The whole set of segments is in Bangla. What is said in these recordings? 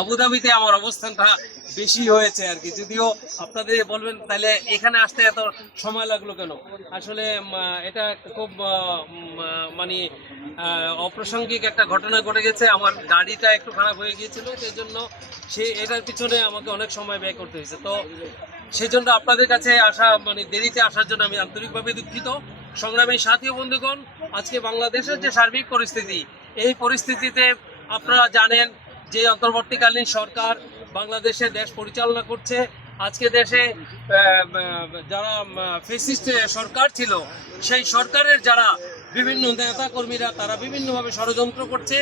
আবুধাবিতে আমার অবস্থানটা বেশি হয়েছে আর কি। যদিও আপনাদের বলবেন, তাহলে এখানে আসতে এত সময় লাগল কেন? আসলে এটা খুব মানে অপ্রাসঙ্গিক একটা ঘটনা ঘটে গেছে। আমার গাড়িটা একটু খারাপ হয়ে গিয়েছিল সেই জন্য সে, এটার পিছনে আমাকে অনেক সময় ব্যয় করতে হয়েছে। তো সেই জন্য আপনাদের কাছে আসা মানে দেরিতে আসার জন্য আমি আন্তরিকভাবে দুঃখিত। সংগ্রামী সাথী ও বন্ধুগণ, আজকে বাংলাদেশের যে সার্বিক পরিস্থিতি, এই পরিস্থিতিতে আপনারা জানেন যে অন্তর্বর্তীকালীন সরকার বাংলাদেশে দেশ পরিচালনা করছে, আজকে দেশে যারা ফেসিস্ট সরকার ছিল, সেই সরকারের যারা বিভিন্ন নেতা কর্মীরা তারা বিভিন্নভাবে ষড়যন্ত্র করছে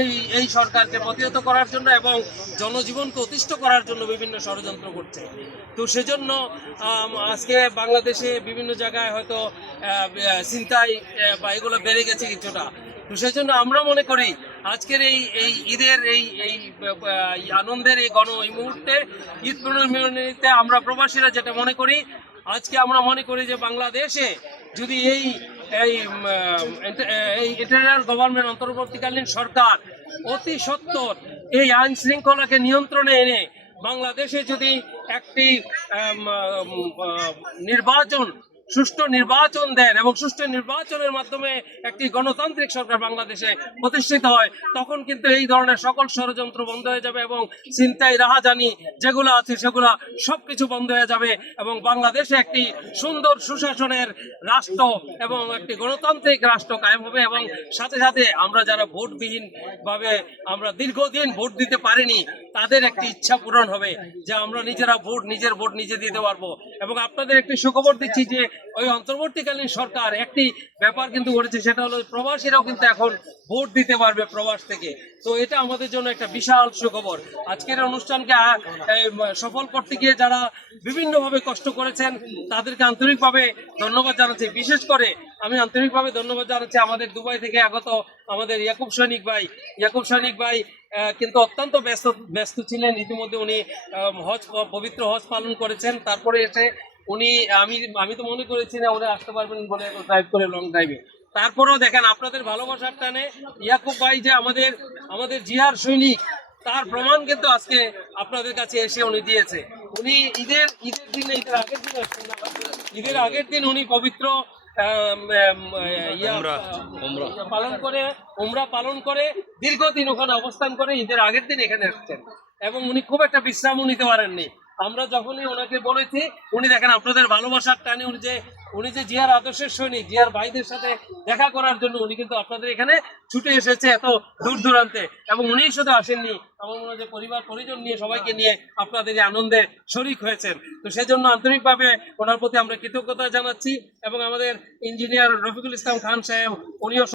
এই এই সরকারকে প্রতিহত করার জন্য এবং জনজীবনকে অতিষ্ঠ করার জন্য বিভিন্ন ষড়যন্ত্র করছে। তো সেজন্য আজকে বাংলাদেশে বিভিন্ন জায়গায় হয়তো চিন্তায় বা এগুলো বেড়ে গেছে কিছুটা। তো সেই জন্য আমরা মনে করি আজকের এই এই ঈদের এই এই আনন্দের এই গণ এই মুহূর্তে ঈদ পুনর্মিলনীতে আমরা প্রবাসীরা যেটা মনে করি, আজকে আমরা মনে করি যে বাংলাদেশে যদি এই এই এই ইন্টারিয়ার গভর্নমেন্ট অন্তর্বর্তীকালীন সরকার অতি সত্বর এই আইন শৃঙ্খলাকে নিয়ন্ত্রণে এনে বাংলাদেশে যদি একটি নির্বাচন সুষ্ঠু নির্বাচন দেন এবং সুষ্ঠু নির্বাচনের মাধ্যমে একটি গণতান্ত্রিক সরকার বাংলাদেশে প্রতিষ্ঠিত হয়, তখন কিন্তু এই ধরনের সকল ষড়যন্ত্র বন্ধ হয়ে যাবে এবং চিন্তায় রাহাজানি যেগুলো আছে সেগুলো সবকিছু বন্ধ হয়ে যাবে এবং বাংলাদেশে একটি সুন্দর সুশাসনের রাষ্ট্র এবং একটি গণতান্ত্রিক রাষ্ট্র কায়েম হবে এবং সাথে সাথে আমরা যারা ভোটবিহীনভাবে আমরা দীর্ঘদিন ভোট দিতে পারিনি তাদের একটি ইচ্ছা পূরণ হবে যে আমরা নিজেরা ভোট, নিজের ভোট নিজে দিতে পারব। এবং আপনাদের একটি সুখবর দিচ্ছি যে ওই অন্তর্বর্তীকালীন সরকার একটি ব্যাপার কিন্তু ঘটেছে, সেটা হলো প্রবাসীরাও কিন্তু এখন ভোট দিতে পারবে প্রবাস থেকে। তো এটা আমাদের জন্য একটা বিশাল সুখবর। আজকের অনুষ্ঠানকে সফল করতে গিয়ে যারা বিভিন্নভাবে কষ্ট করেছেন, তাদেরকে আন্তরিকভাবে ধন্যবাদ জানাচ্ছি। বিশেষ করে আমি আন্তরিকভাবে ধন্যবাদ জানাচ্ছি আমাদের দুবাই থেকে আগত আমাদের ইয়াকুব সৈনিক ভাই। ইয়াকুব সৈনিক ভাই কিন্তু অত্যন্ত ব্যস্ত ব্যস্ত ছিলেন। ইতিমধ্যে উনি হজ, পবিত্র হজ পালন করেছেন। তারপরে এসে উনি, আমি আমি তো মনে করেছি না উনি আসতে পারবেন বলে ড্রাইভ করে লং ড্রাইভে তারপরেও দেখেন, আপনাদের ভালোবাসার টানে ইয়াকুব ভাই যে আমাদের আমাদের জিহার সৈনিক, তার প্রমাণ কিন্তু আজকে আপনাদের কাছে এসে উনি দিয়েছে। উনি ঈদের ঈদের দিন ঈদের আগের দিন ঈদের আগের দিন উনি পবিত্র পালন করে উমরা পালন করে দীর্ঘদিন ওখানে অবস্থান করে ঈদের আগের দিন এখানে আসছেন। এবং উনি খুব একটা বিশ্রামও নিতে পারেননি। আমরা যখনই ওনাকে বলেছি, উনি দেখেন আপনাদের ভালোবাসার টানে উনি যে উনি যে জিয়ার আদর্শের সৈনিক, জিয়ার ভাইদের সাথে দেখা করার জন্য উনি কিন্তু আপনাদের এখানে ছুটে এসেছে এত দূর দূরান্তে এবং উনিই শুধু আসেননি, আমার মনে হয় যে পরিবার, পরিজন নিয়ে সবাইকে নিয়ে আপনাদের এই আনন্দে শরিক হয়েছেন। তো সেজন্য আন্তরিকভাবে ওনার প্রতি আমরা কৃতজ্ঞতা জানাচ্ছি এবং আমাদের ইঞ্জিনিয়ার রফিকুল ইসলাম খান সাহেব, উনিও